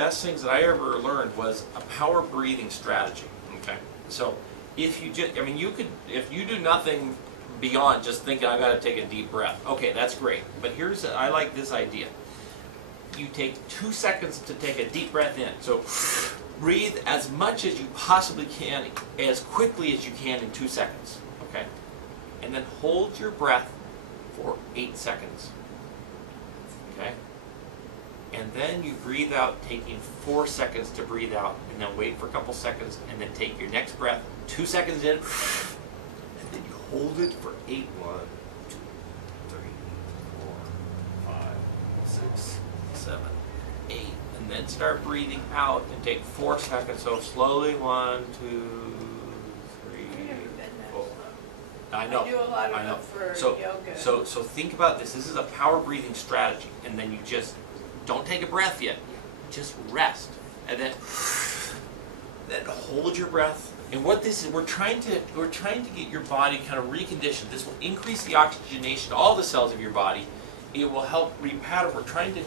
best things that I ever learned was a power breathing strategy. Okay, so if you just, I mean, you could, if you do nothing beyond just thinking I got to take a deep breath. Okay, that's great. But here's, I like this idea. You take 2 seconds to take a deep breath in. So breathe as much as you possibly can, as quickly as you can in 2 seconds. Okay, and then hold your breath for 8 seconds. Okay. And then you breathe out, taking 4 seconds to breathe out, and then wait for a couple seconds, and then take your next breath, 2 seconds in, and then you hold it for 8. 1, 2, 3, 4, 5, 6, 7, 8, and then start breathing out and take 4 seconds. So slowly, 1, 2, 3, 4. I know. I do a lot of it for yoga. So think about this. This is a power breathing strategy, and then you just don't take a breath yet. Just rest, and then hold your breath. And what this is, we're trying to get your body kind of reconditioned. This will increase the oxygenation to all the cells of your body. It will help repattern. We're trying to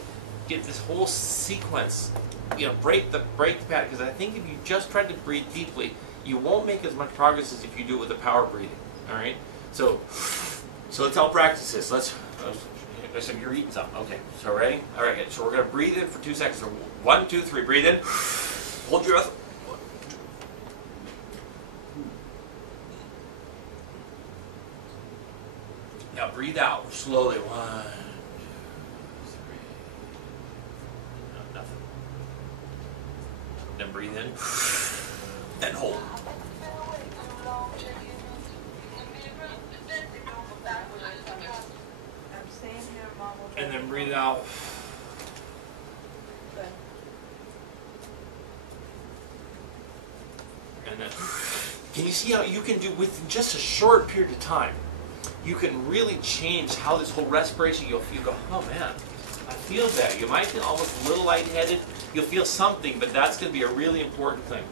get this whole sequence, you know, break the pattern. Because I think if you just try to breathe deeply, you won't make as much progress as if you do it with the power breathing. All right. So let's all practice this. Let's. Listen, you're eating something. Okay, so ready? All right, so we're going to breathe in for 2 seconds. So 1, 2, 3, breathe in. Hold your breath. Now breathe out slowly. 1, 2, 3. No, nothing. Then breathe in. And hold. And then breathe out. And then, can you see how you can do with just a short period of time, you can really change how this whole respiration, you'll feel, go, oh man, I feel that. You might feel almost a little lightheaded. You'll feel something, but that's going to be a really important thing.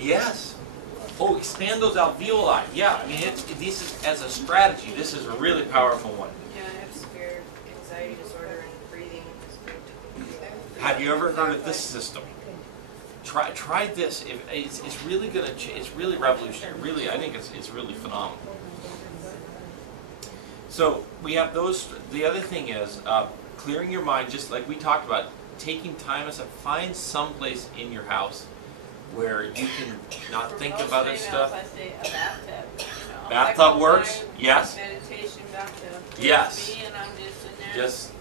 Yes. Oh, expand those alveoli. Yeah, I mean, this is, as a strategy, this is a really powerful one. Yeah, I have severe anxiety disorder and breathing is Have you ever heard of this system? Try this. It's really gonna. It's really revolutionary. Really, I think it's really phenomenal. So we have those. The other thing is clearing your mind, just like we talked about. Taking time as find some place in your house where you can not think of other stuff. I say a bathtub. Bathtub works. Yes. Meditation bathtub. Yes. Me and I'm just in there. Just,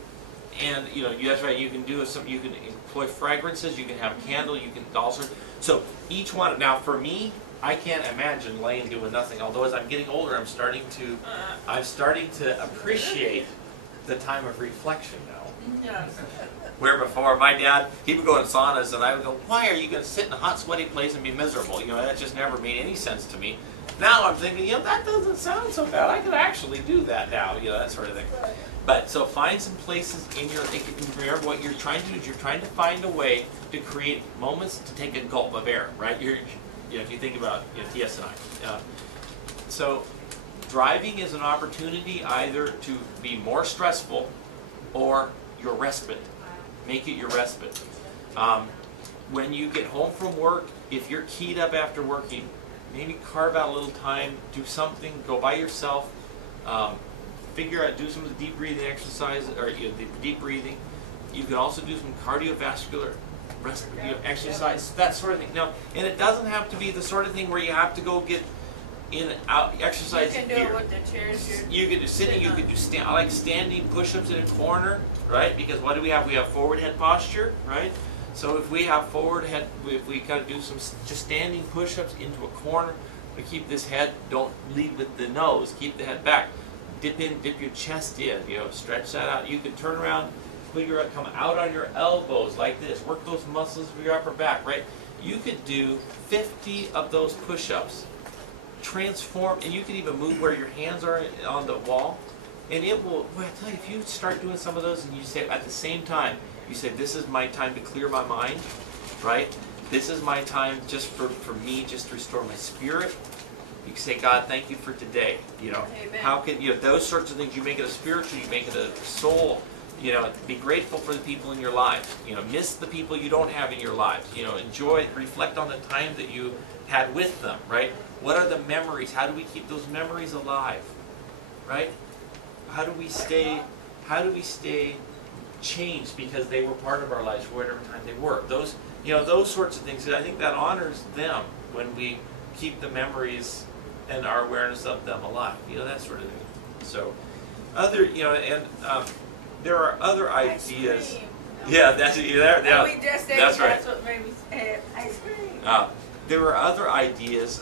and you know, that's right. You can do some. You can employ fragrances. You can have a candle. You can also. So each one. Now, for me, I can't imagine laying doing nothing. Although as I'm getting older, I'm starting to appreciate the time of reflection now. Yes. Where before, my dad, he would go in saunas, and I would go, why are you going to sit in a hot, sweaty place and be miserable? You know, that just never made any sense to me. Now I'm thinking, you know, that doesn't sound so bad. I could actually do that now, you know, that sort of thing. But, so find some places in your, remember what you're trying to do is you're trying to find a way to create moments to take a gulp of air, right? You know, if you think about, you know, TS and I. So, driving is an opportunity either to be more stressful or your respite. Make it your respite. When you get home from work, if you're keyed up after working, maybe carve out a little time, do something, go by yourself, figure out, do some of the deep breathing exercises, or you know, the deep breathing. You can also do some cardiovascular exercise, that sort of thing. Now, and it doesn't have to be the sort of thing where you have to go get in and out exercise. You can do it with the chairs. You can do sitting. You can do I like standing push-ups in a corner, right? Because what do we have? We have forward head posture, right? So if we have forward head, if we kind of do some just standing push-ups into a corner, to keep this head, don't lead with the nose. Keep the head back. Dip in, dip your chest in. You know, stretch that out. You can turn around, come out on your elbows like this. Work those muscles of your upper back, right? You could do 50 of those push-ups. Transform, and you can even move where your hands are on the wall, and it will, well, I tell you, if you start doing some of those and you say at the same time, you say, this is my time to clear my mind, right? This is my time just for me, just to restore my spirit. You can say, God, thank you for today. You know, Amen. How can, you know, those sorts of things, you make it a spiritual, you make it a soul You know, be grateful for the people in your lives. You know, miss the people you don't have in your lives. You know, enjoy, reflect on the time that you had with them, right? What are the memories? How do we keep those memories alive, right? How do we stay changed because they were part of our lives for whatever time they were? Those, you know, those sorts of things. I think that honors them when we keep the memories and our awareness of them alive. You know, that sort of thing. So, other, you know, and there are other ideas. Ice cream. Yeah, that's yeah, We just ate, that's right. That's what made me say ice cream. There are other ideas.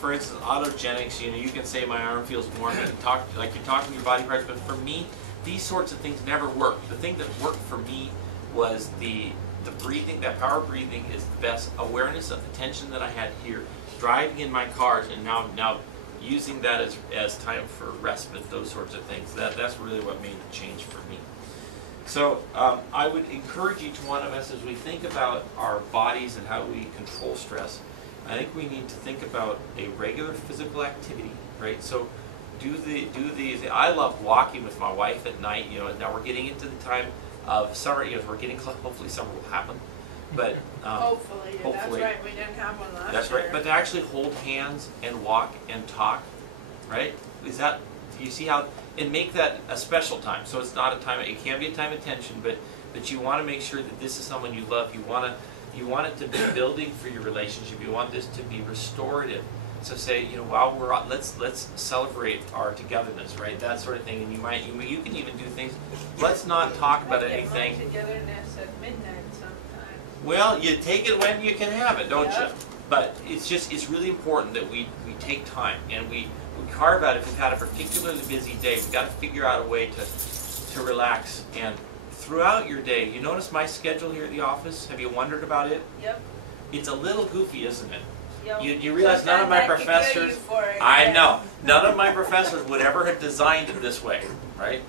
For instance, autogenics. You know, you can say my arm feels warm and talk like you're talking to your body parts, but for me, these sorts of things never work. The thing that worked for me was the breathing. That power breathing is the best awareness of the tension that I had here, driving in my cars, and now using that as time for respite. Those sorts of things. That's really what made the change for me. So I would encourage each one of us as we think about our bodies and how we control stress. I think we need to think about a regular physical activity, right? So do these. I love walking with my wife at night. You know, now we're getting into the time of summer. You know, we're getting close. Hopefully, summer will happen. But Hopefully, hopefully, that's right. We didn't have one last that's year. right. But to actually hold hands and walk and talk, right? Is that, you see how, and make that a special time. So it's not a time. It can be a time of tension, but you want to make sure that this is someone you love. You want it to be building for your relationship. You want this to be restorative. So say, you know, while we're on, let's celebrate our togetherness, right? That sort of thing. And you can even do things. Let's not talk about anything. Togetherness at midnight sometime. Well, you take it when you can have it, don't you? Yep. But it's really important that we take time and we carve out. If we've had a particularly busy day, we've got to figure out a way to relax. And throughout your day, you notice my schedule here at the office? Have you wondered about it? Yep. It's a little goofy, isn't it? Yep. You realize none of my Sometimes I can kill you professors, for it, I yeah. know, none of my professors would ever have designed it this way, right?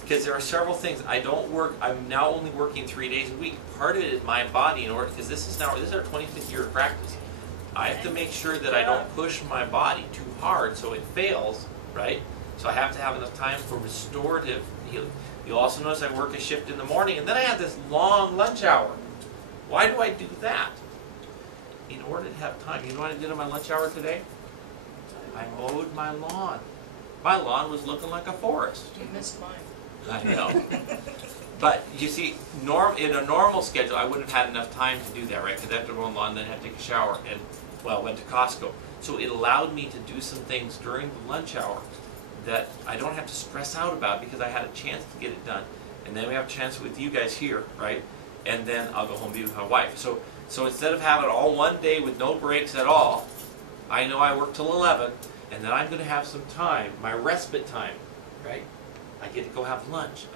Because there are several things. I'm now only working 3 days a week. Part of it is my body in order, because this is our 25th year of practice. I have to make sure that I don't push my body too hard so it fails, right? So I have to have enough time for restorative healing. You'll also notice I work a shift in the morning, and then I have this long lunch hour. Why do I do that? In order to have time. You know what I did on my lunch hour today? I mowed my lawn. My lawn was looking like a forest. You missed mine. I know. But you see, in a normal schedule, I wouldn't have had enough time to do that, right? Because I have to mow the lawn, then I have to take a shower, and, well, went to Costco. So it allowed me to do some things during the lunch hour that I don't have to stress out about because I had a chance to get it done. And then we have a chance with you guys here, right? And then I'll go home and be with my wife. So instead of having all one day with no breaks at all, I know I work till 11, and then I'm going to have some time, my respite time, right? I get to go have lunch.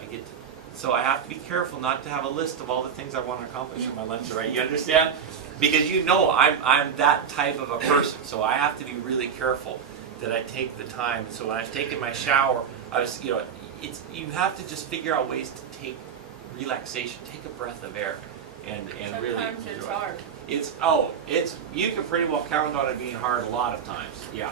So I have to be careful not to have a list of all the things I want to accomplish in my lunch, right? You understand? Because you know I'm that type of a person, so I have to be really careful that I take the time. So when I've taken my shower, you have to just figure out ways to take relaxation, take a breath of air, and really Sometimes it's enjoy. hard. You can pretty well count on it being hard a lot of times. Yeah.